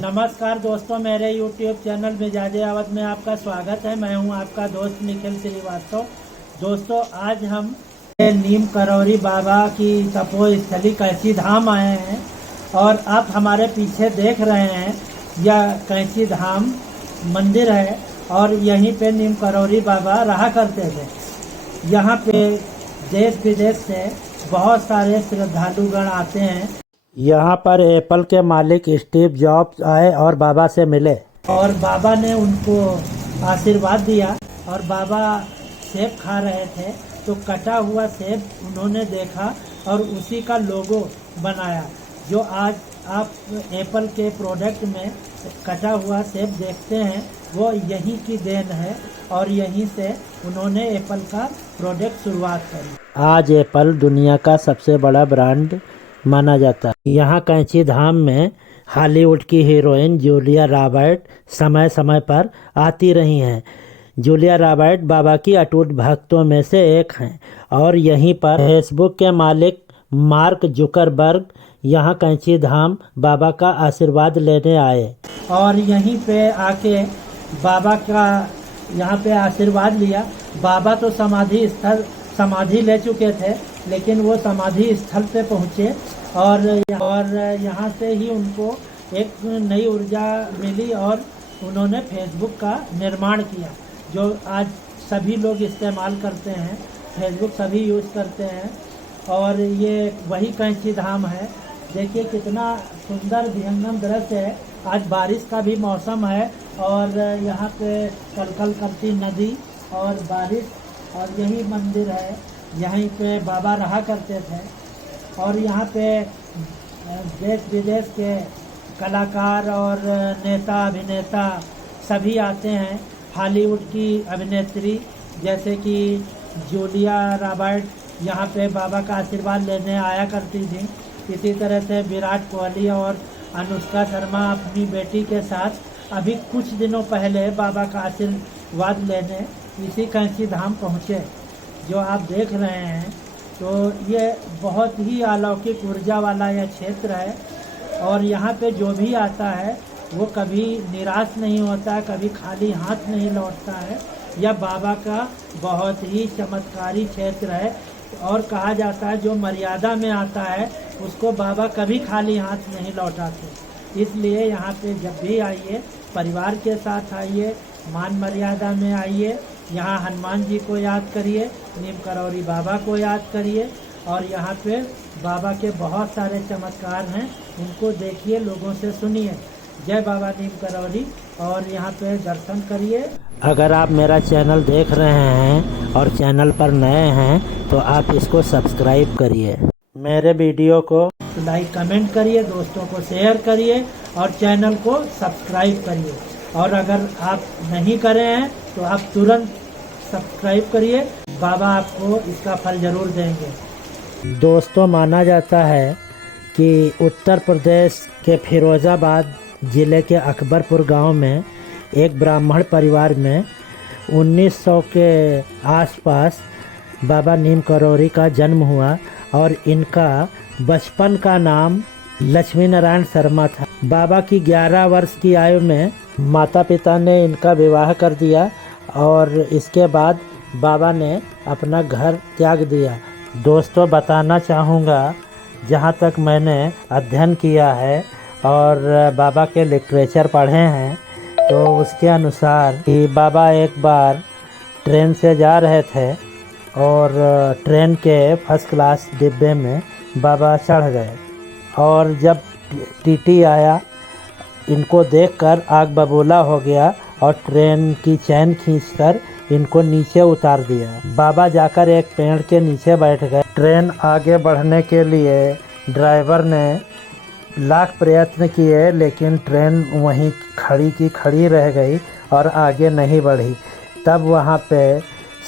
नमस्कार दोस्तों, मेरे YouTube चैनल मिजाज आवत में आपका स्वागत है। मैं हूं आपका दोस्त निखिल श्रीवास्तव। दोस्तों, आज हम नीम करौरी बाबा की तपो स्थली कैंची धाम आए हैं और आप हमारे पीछे देख रहे हैं यह कैंची धाम मंदिर है और यहीं पे नीम करौरी बाबा रहा करते थे। यहाँ पे देश विदेश से बहुत सारे श्रद्धालुगण आते हैं। यहाँ पर एप्पल के मालिक स्टीव जॉब्स आए और बाबा से मिले और बाबा ने उनको आशीर्वाद दिया। और बाबा सेब खा रहे थे तो कटा हुआ सेब उन्होंने देखा और उसी का लोगो बनाया। जो आज आप एप्पल के प्रोडक्ट में कटा हुआ सेब देखते हैं वो यहीं की देन है और यहीं से उन्होंने एप्पल का प्रोडक्ट शुरुआत करी। आज एप्पल दुनिया का सबसे बड़ा ब्रांड माना जाता है। यहाँ कैंची धाम में हॉलीवुड की हीरोइन जूलिया रॉबर्ट्स समय समय पर आती रही हैं। जूलिया रॉबर्ट्स बाबा की अटूट भक्तों में से एक हैं और यहीं पर फेसबुक के मालिक मार्क जुकरबर्ग यहाँ कैंची धाम बाबा का आशीर्वाद लेने आए और यहीं पे आके बाबा का यहाँ पे आशीर्वाद लिया। बाबा तो समाधि ले चुके थे, लेकिन वो समाधि स्थल पे पहुँचे और यहाँ से ही उनको एक नई ऊर्जा मिली और उन्होंने फेसबुक का निर्माण किया, जो आज सभी लोग इस्तेमाल करते हैं। फेसबुक सभी यूज़ करते हैं और ये वही कैंची धाम है। देखिए कितना सुंदर विहंगम दृश्य है। आज बारिश का भी मौसम है और यहाँ पे कलकल करती नदी और बारिश और यही मंदिर है। यहीं पे बाबा रहा करते थे और यहाँ पे देश विदेश के कलाकार और नेता अभिनेता सभी आते हैं। हॉलीवुड की अभिनेत्री जैसे कि जूलिया रॉबर्ट्स यहाँ पे बाबा का आशीर्वाद लेने आया करती थी। इसी तरह से विराट कोहली और अनुष्का शर्मा अपनी बेटी के साथ अभी कुछ दिनों पहले बाबा का आशीर्वाद लेने इसी कैंची धाम पहुँचे, जो आप देख रहे हैं। तो ये बहुत ही अलौकिक ऊर्जा वाला यह क्षेत्र है और यहाँ पे जो भी आता है वो कभी निराश नहीं होता है, कभी खाली हाथ नहीं लौटता है। यह बाबा का बहुत ही चमत्कारी क्षेत्र है और कहा जाता है जो मर्यादा में आता है उसको बाबा कभी खाली हाथ नहीं लौटाते। इसलिए यहाँ पे जब भी आइए परिवार के साथ आइए, मान मर्यादा में आइए। यहाँ हनुमान जी को याद करिए, नीम करौरी बाबा को याद करिए और यहाँ पे बाबा के बहुत सारे चमत्कार हैं, उनको देखिए, लोगों से सुनिए। जय बाबा नीम करौरी और यहाँ पे दर्शन करिए। अगर आप मेरा चैनल देख रहे हैं और चैनल पर नए हैं तो आप इसको सब्सक्राइब करिए, मेरे वीडियो को लाइक कमेंट करिए, दोस्तों को शेयर करिए और चैनल को सब्सक्राइब करिए। और अगर आप नहीं करे हैं तो आप तुरंत सब्सक्राइब करिए, बाबा आपको इसका फल जरूर देंगे। दोस्तों, माना जाता है कि उत्तर प्रदेश के फिरोज़ाबाद ज़िले के अकबरपुर गांव में एक ब्राह्मण परिवार में 1900 के आसपास बाबा नीम करौरी का जन्म हुआ और इनका बचपन का नाम लक्ष्मी नारायण शर्मा था। बाबा की 11 वर्ष की आयु में माता पिता ने इनका विवाह कर दिया और इसके बाद बाबा ने अपना घर त्याग दिया। दोस्तों, बताना चाहूँगा जहाँ तक मैंने अध्ययन किया है और बाबा के लिटरेचर पढ़े हैं तो उसके अनुसार कि बाबा एक बार ट्रेन से जा रहे थे और ट्रेन के फर्स्ट क्लास डिब्बे में बाबा चढ़ गए और जब टीटी आया इनको देखकर आग बबूला हो गया और ट्रेन की चैन खींचकर इनको नीचे उतार दिया। बाबा जाकर एक पेड़ के नीचे बैठ गए। ट्रेन आगे बढ़ने के लिए ड्राइवर ने लाख प्रयत्न किए, लेकिन ट्रेन वहीं खड़ी की खड़ी रह गई और आगे नहीं बढ़ी। तब वहाँ पे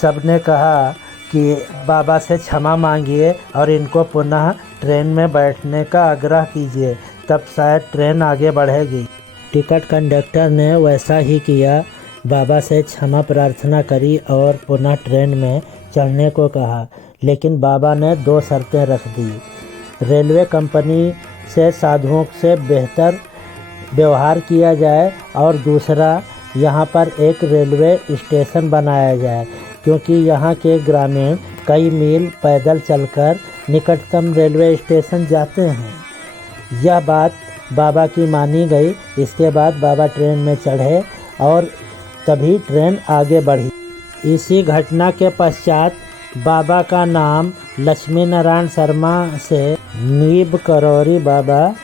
सबने कहा कि बाबा से क्षमा मांगिए और इनको पुनः ट्रेन में बैठने का आग्रह कीजिए, तब शायद ट्रेन आगे बढ़ेगी। टिकट कंडक्टर ने वैसा ही किया, बाबा से क्षमा प्रार्थना करी और पुनः ट्रेन में चढ़ने को कहा, लेकिन बाबा ने 2 शर्तें रख दी। रेलवे कंपनी से साधुओं से बेहतर व्यवहार किया जाए और दूसरा यहाँ पर एक रेलवे स्टेशन बनाया जाए, क्योंकि यहाँ के ग्रामीण कई मील पैदल चलकर निकटतम रेलवे स्टेशन जाते हैं। यह बात बाबा की मानी गई। इसके बाद बाबा ट्रेन में चढ़े और तभी ट्रेन आगे बढ़ी। इसी घटना के पश्चात बाबा का नाम लक्ष्मी नारायण शर्मा से नीम करौरी बाबा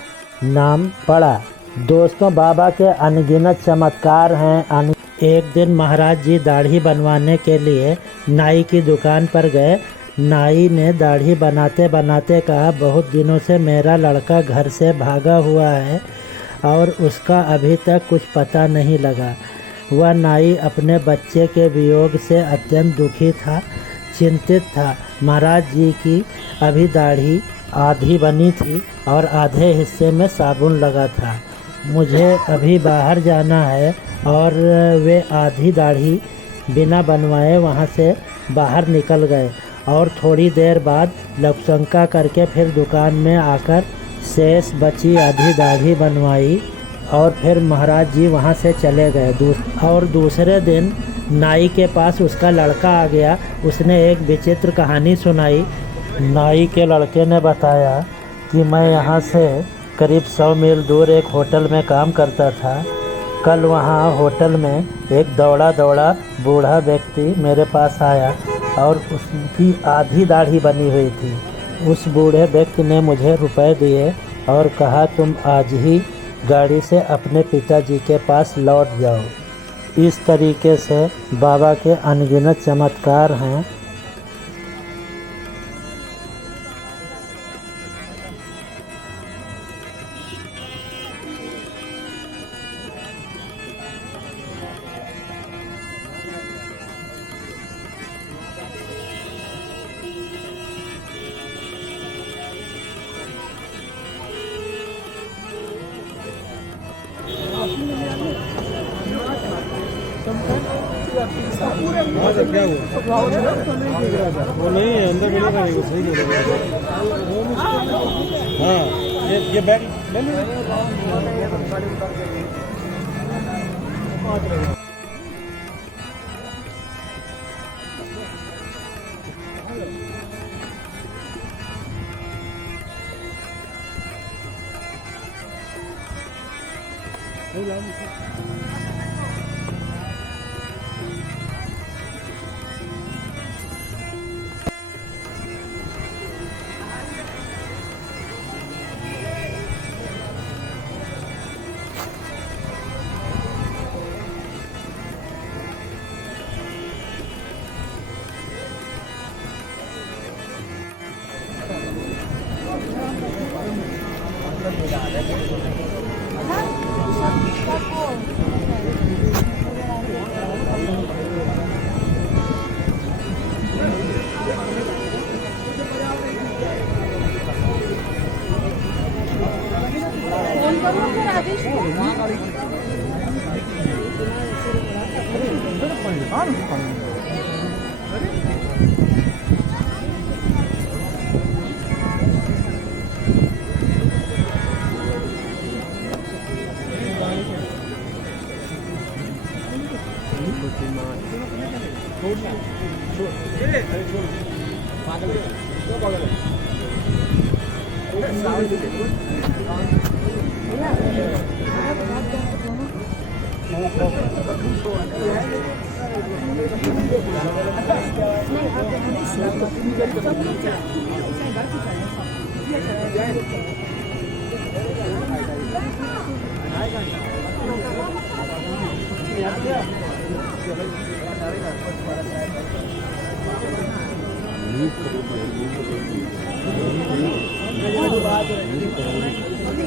नाम पड़ा। दोस्तों, बाबा के अनगिनत चमत्कार हैं। एक दिन महाराज जी दाढ़ी बनवाने के लिए नाई की दुकान पर गए। नाई ने दाढ़ी बनाते बनाते कहा, बहुत दिनों से मेरा लड़का घर से भागा हुआ है और उसका अभी तक कुछ पता नहीं लगा। वह नाई अपने बच्चे के वियोग से अत्यंत दुखी था, चिंतित था। महाराज जी की अभी दाढ़ी आधी बनी थी और आधे हिस्से में साबुन लगा था। मुझे अभी बाहर जाना है और वे आधी दाढ़ी बिना बनवाए वहाँ से बाहर निकल गए और थोड़ी देर बाद लपशंका करके फिर दुकान में आकर शेष बची आधी दाढ़ी बनवाई और फिर महाराज जी वहाँ से चले गए। और दूसरे दिन नाई के पास उसका लड़का आ गया। उसने एक विचित्र कहानी सुनाई। नाई के लड़के ने बताया कि मैं यहाँ से करीब 100 मील दूर एक होटल में काम करता था। कल वहाँ होटल में एक दौड़ा दौड़ा बूढ़ा व्यक्ति मेरे पास आया और उसकी आधी दाढ़ी बनी हुई थी। उस बूढ़े व्यक्ति ने मुझे रुपए दिए और कहा, तुम आज ही गाड़ी से अपने पिताजी के पास लौट जाओ। इस तरीके से बाबा के अनगिनत चमत्कार हैं। क्या हुआ? वो नहीं है, अंदर मिलेगा नहीं, वो सही मिलेगा। हाँ, ये बैग ले लो।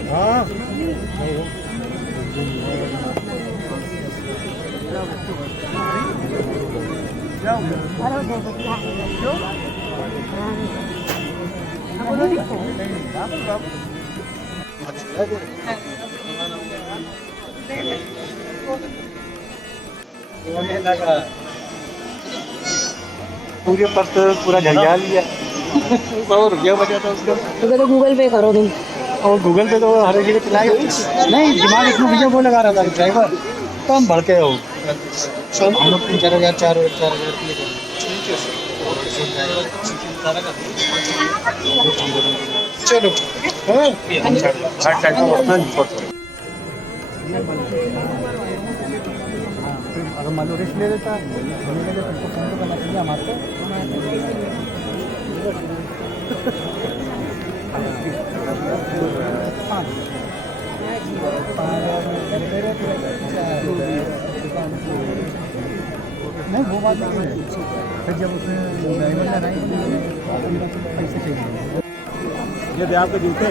हाँ पूरे पर पूरा झंझा लिया। 100 रुपया बचा था उसका। तो गूगल पे करो तुम। और गूगल पे तो हर एक जगह चलाई नहीं, दिमाग इसमें भैया वो लगा रहा था ड्राइवर, तो हम भड़के हो हम लोग 3-4 हज़ार 4 हज़ार के लिए चलो अगर मान लो रिस्क ले लेता तुमको फोन तो करना चाहिए हमारे नहीं वो बात नहीं है, फिर जब उसने ड्राइवर ने पैसे चाहिए। ये दे आपके जूते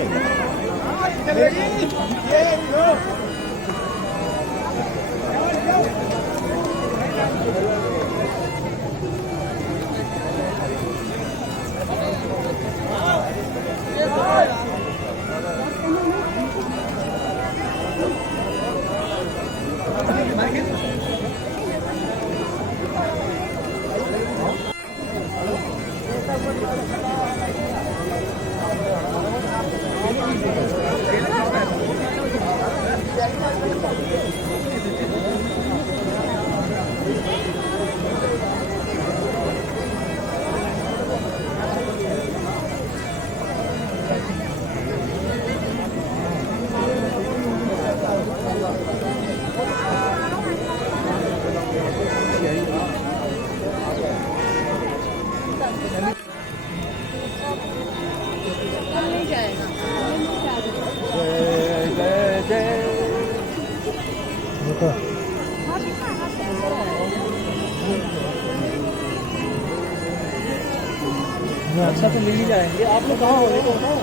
अच्छा तो ले ही जाएंगे। आप लोग कहाँ हो तो बताओ।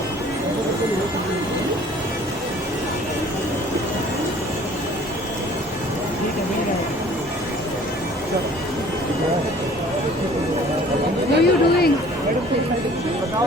What are you doing? बताओ